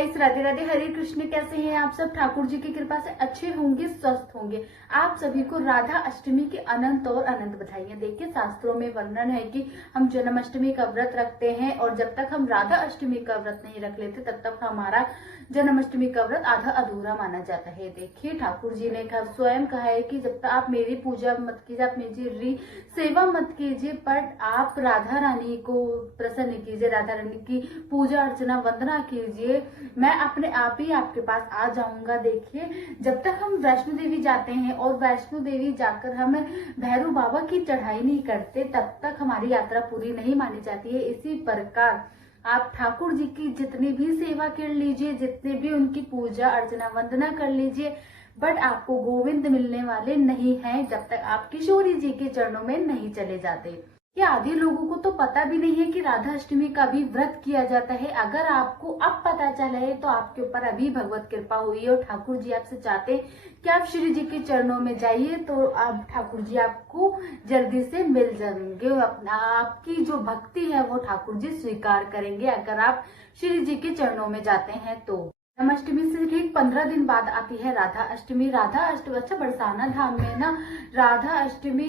Guys, Radhe Radhe, हरे कृष्ण। कैसे हैं आप सब? ठाकुर जी की कृपा से अच्छे होंगे, स्वस्थ होंगे। आप सभी को राधा अष्टमी की अनंत और अनंत बधाइयां। देखिए, शास्त्रों में वर्णन है कि हम जन्माष्टमी का व्रत रखते हैं और जब तक हम राधा अष्टमी का व्रत नहीं रख लेते तब तक हमारा जन्माष्टमी का व्रत आधा अधूरा माना जाता है। देखिए, ठाकुर जी ने स्वयं कहा है कि जब तक आप मेरी पूजा मत कीजिए, आप मेरी सेवा मत कीजिए, पर आप राधा रानी को प्रसन्न कीजिए, राधा रानी की पूजा अर्चना वंदना कीजिए, मैं अपने आप ही आपके पास आ जाऊंगा। देखिए, जब तक हम वैष्णो देवी जाते हैं और वैष्णो देवी जाकर हम भैरव बाबा की चढ़ाई नहीं करते तब तक हमारी यात्रा पूरी नहीं मानी जाती है। इसी प्रकार आप ठाकुर जी की जितनी भी सेवा कर लीजिए, जितने भी उनकी पूजा अर्चना वंदना कर लीजिए, बट आपको गोविंद मिलने वाले नहीं हैं जब तक आप किशोरी जी के चरणों में नहीं चले जाते। ये आधे लोगों को तो पता भी नहीं है कि राधा अष्टमी का भी व्रत किया जाता है। अगर आपको अब पता चला है तो आपके ऊपर अभी भगवत कृपा हुई है और ठाकुर जी आपसे चाहते हैं कि आप श्री जी के चरणों में जाइए, तो अब ठाकुर जी आपको जल्दी से मिल जाएंगे। आपकी जो भक्ति है वो ठाकुर जी स्वीकार करेंगे अगर आप श्री जी के चरणों में जाते हैं तो। जन्माष्टमी से ठीक 15 दिन बाद आती है राधा अष्टमी। राधा अष्टमी, अच्छा, बरसाना धाम में ना राधा अष्टमी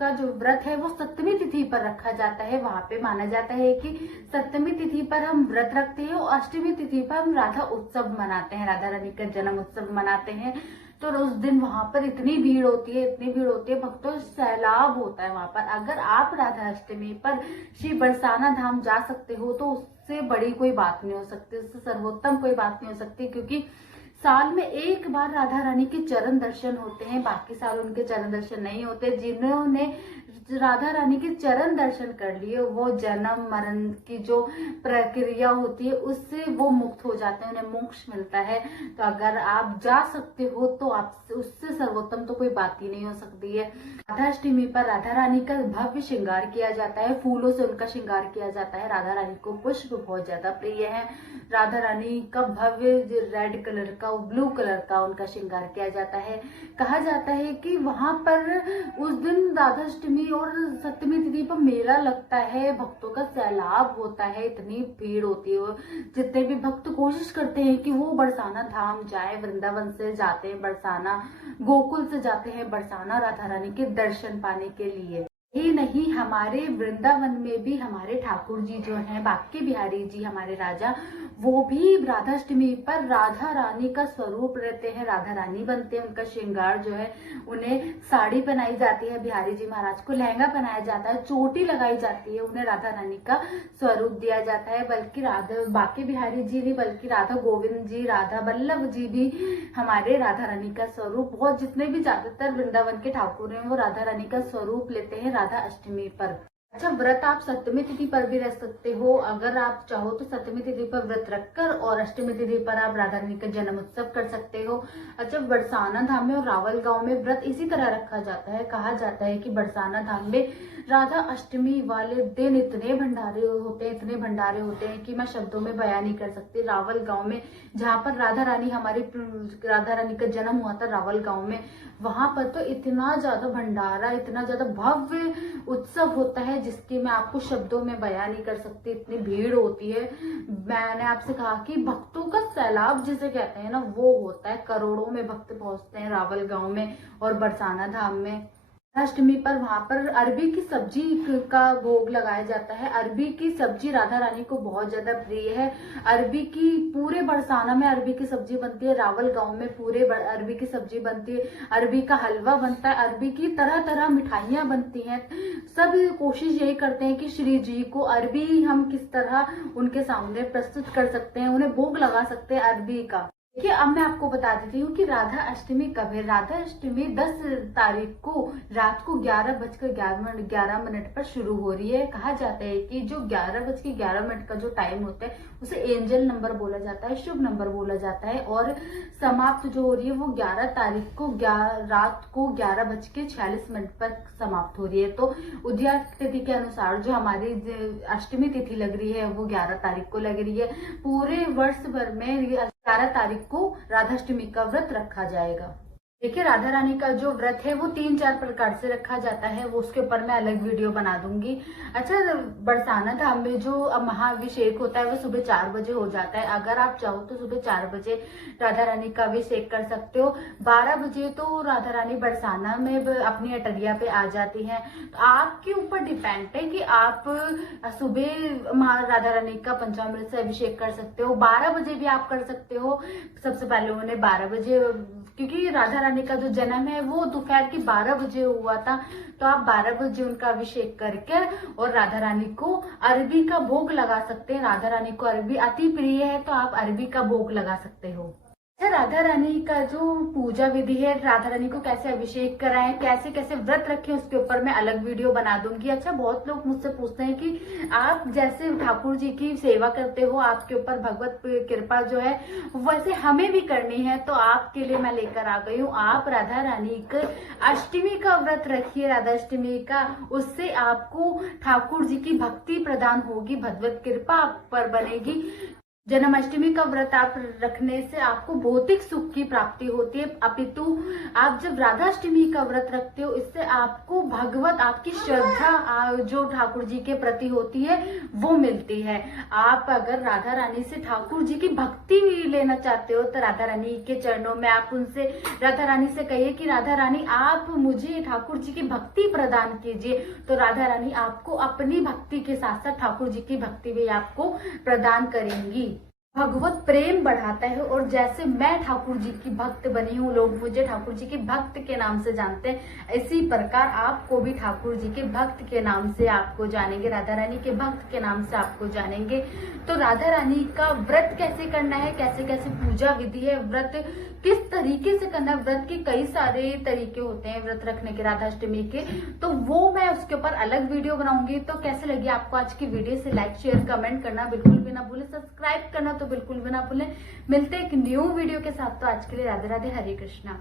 का जो व्रत है वो सप्तमी तिथि पर रखा जाता है। वहां पे माना जाता है कि सप्तमी तिथि पर हम व्रत रखते हैं और अष्टमी तिथि पर हम राधा उत्सव मनाते हैं, राधा रानी का जन्म उत्सव मनाते हैं। तो उस दिन वहां पर इतनी भीड़ होती है, इतनी भीड़ होती है, भक्तों सैलाब होता है वहां पर। अगर आप राधा अष्टमी पर श्री बरसाना धाम जा सकते हो तो उससे बड़ी कोई बात नहीं हो सकती, उससे सर्वोत्तम कोई बात नहीं हो सकती, क्योंकि साल में एक बार राधा रानी के चरण दर्शन होते हैं, बाकी साल उनके चरण दर्शन नहीं होते। जिन्होंने राधा रानी के चरण दर्शन कर लिए वो जन्म मरण की जो प्रक्रिया होती है उससे वो मुक्त हो जाते हैं, उन्हें मोक्ष मिलता है। तो अगर आप जा सकते हो तो आप उससे सर्वोत्तम तो कोई बात ही नहीं हो सकती है। राधा अष्टमी पर राधा रानी का भव्य श्रृंगार किया जाता है, फूलों से उनका श्रृंगार किया जाता है। राधा रानी को पुष्प बहुत ज्यादा प्रिय है। राधा रानी का भव्य रेड कलर का, ब्लू कलर का उनका श्रृंगार किया जाता है। कहा जाता है कि वहां पर उस दिन राधा अष्टमी और सप्तमी तिथि पर मेला लगता है, भक्तों का सैलाब होता है, इतनी भीड़ होती है। जितने भी भक्त कोशिश करते हैं कि वो बरसाना धाम जाए, वृंदावन से जाते हैं बरसाना, गोकुल से जाते हैं बरसाना राधा रानी के दर्शन पाने के लिए। ही नहीं, हमारे वृंदावन में भी हमारे ठाकुर जी जो हैं, बांके बिहारी जी हमारे राजा, वो भी राधा अष्टमी पर राधा रानी का स्वरूप रहते हैं, राधा रानी बनते हैं। उनका श्रृंगार जो है, उन्हें साड़ी पहनाई जाती है, बिहारी जी महाराज को लहंगा पहनाया जाता है, चोटी लगाई जाती है, उन्हें राधा रानी का स्वरूप दिया जाता है। बल्कि राधा बांके बिहारी जी नहीं, बल्कि राधा गोविंद जी, राधा वल्लभ जी भी हमारे राधा रानी का स्वरूप, बहुत जितने भी ज्यादातर वृंदावन के ठाकुर हैं वो राधा रानी का स्वरूप लेते हैं राधा अष्टमी पर। अच्छा, व्रत आप सप्तमी तिथि पर भी रह सकते हो। अगर आप चाहो तो सप्तमी तिथि पर व्रत रखकर और अष्टमी तिथि पर आप राधा रानी का जन्म उत्सव कर सकते हो। अच्छा, बरसाना धाम में और रावल गांव में व्रत इसी तरह रखा जाता है। कहा जाता है कि बरसाना धाम में राधा अष्टमी वाले दिन इतने भंडारे होते हैं, इतने भंडारे होते हैं कि मैं शब्दों में बयान नहीं कर सकती। रावल गांव में, जहाँ पर राधा रानी, हमारी राधा रानी का जन्म हुआ था रावल गांव में, वहां पर तो इतना ज्यादा भंडारा, इतना ज्यादा भव्य उत्सव होता है जिसकी मैं आपको शब्दों में बयान नहीं कर सकती, इतनी भीड़ होती है। मैंने आपसे कहा कि भक्तों का सैलाब जिसे कहते हैं ना, वो होता है। करोड़ों में भक्त पहुंचते हैं रावल गांव में और बरसाना धाम में। अष्टमी पर वहां पर अरबी की सब्जी का भोग लगाया जाता है। अरबी की सब्जी राधा रानी को बहुत ज्यादा प्रिय है। अरबी की पूरे बरसाना में अरबी की सब्जी बनती है, रावल गांव में पूरे अरबी की सब्जी बनती है, अरबी का हलवा बनता है, अरबी की तरह तरह मिठाइयां बनती हैं। सब कोशिश यही करते हैं कि श्री जी को अरबी हम किस तरह उनके सामने प्रस्तुत कर सकते हैं, उन्हें भोग लगा सकते हैं अरबी का। देखिए, अब मैं आपको बता देती हूँ कि राधा अष्टमी कब है। राधा अष्टमी 10 तारीख को रात को 11:11 पर शुरू हो रही है। कहा जाता है कि जो 11:11 का जो टाइम होता है उसे एंजल नंबर बोला जाता है, शुभ नंबर बोला जाता है, और समाप्त जो हो रही है वो 11 तारीख को रात को 11:46 पर समाप्त हो रही है। तो उदया तिथि के अनुसार जो हमारी अष्टमी तिथि लग रही है वो 11 तारीख को लग रही है। पूरे वर्ष भर में 11 तारीख को राधाष्टमी का व्रत रखा जाएगा। देखिए, राधा रानी का जो व्रत है वो 3-4 प्रकार से रखा जाता है, वो उसके ऊपर मैं अलग वीडियो बना दूंगी। अच्छा, बरसाना धाम में जो महाअभिषेक होता है वो सुबह 4 बजे हो जाता है। अगर आप चाहो तो सुबह 4 बजे राधा रानी का अभिषेक कर सकते हो। 12 बजे तो राधा रानी बरसाना में अपनी अटरिया पे आ जाती हैं। तो आपके ऊपर डिपेंड है कि आप सुबह राधा रानी का पंचामृत से अभिषेक कर सकते हो। 12 बजे भी आप कर सकते हो। सबसे पहले उन्होंने 12 बजे, क्योंकि राधा रानी का जो जन्म है वो दोपहर के 12 बजे हुआ था, तो आप 12 बजे उनका अभिषेक करके और राधा रानी को अरबी का भोग लगा सकते हैं। राधा रानी को अरबी अति प्रिय है, तो आप अरबी का भोग लगा सकते हो। अच्छा, राधा रानी का जो पूजा विधि है, राधा रानी को कैसे अभिषेक कराएं, कैसे कैसे व्रत रखें, उसके ऊपर मैं अलग वीडियो बना दूंगी। अच्छा, बहुत लोग मुझसे पूछते हैं कि आप जैसे ठाकुर जी की सेवा करते हो, आपके ऊपर भगवत कृपा जो है वैसे हमें भी करनी है, तो आपके लिए मैं लेकर आ गई हूँ। आप राधा रानी का अष्टमी का व्रत रखिए, राधा अष्टमी का, उससे आपको ठाकुर जी की भक्ति प्रदान होगी, भगवत कृपा आप पर बनेगी। जन्माष्टमी का व्रत आप रखने से आपको भौतिक सुख की प्राप्ति होती है, अपितु आप जब राधाष्टमी का व्रत रखते हो, इससे आपको भगवत, आपकी श्रद्धा जो ठाकुर जी के प्रति होती है वो मिलती है। आप अगर राधा रानी से ठाकुर जी की भक्ति लेना चाहते हो तो राधा रानी के चरणों में आप उनसे, राधा रानी से कहिए कि राधा रानी आप मुझे ठाकुर जी की भक्ति प्रदान कीजिए, तो राधा रानी आपको अपनी भक्ति के साथ साथ ठाकुर जी की भक्ति भी आपको प्रदान करेंगी। भगवत प्रेम बढ़ाता है, और जैसे मैं ठाकुर जी की भक्त बनी हूँ, लोग मुझे ठाकुर जी के भक्त के नाम से जानते हैं, इसी प्रकार आपको भी ठाकुर जी के भक्त के नाम से आपको जानेंगे, राधा रानी के भक्त के नाम से आपको जानेंगे। तो राधा रानी का व्रत कैसे करना है, कैसे कैसे पूजा विधि है, व्रत किस तरीके से करना है, व्रत के कई सारे तरीके होते हैं व्रत रखने के, राधाष्टमी के, तो वो मैं उसके ऊपर अलग वीडियो बनाऊंगी। तो कैसे लगी आपको आज की वीडियो, से लाइक शेयर कमेंट करना बिल्कुल भी ना भूले, सब्सक्राइब करना तो बिल्कुल भी ना भूलें। मिलते हैं एक न्यू वीडियो के साथ, तो आज के लिए राधे राधे, हरे कृष्णा।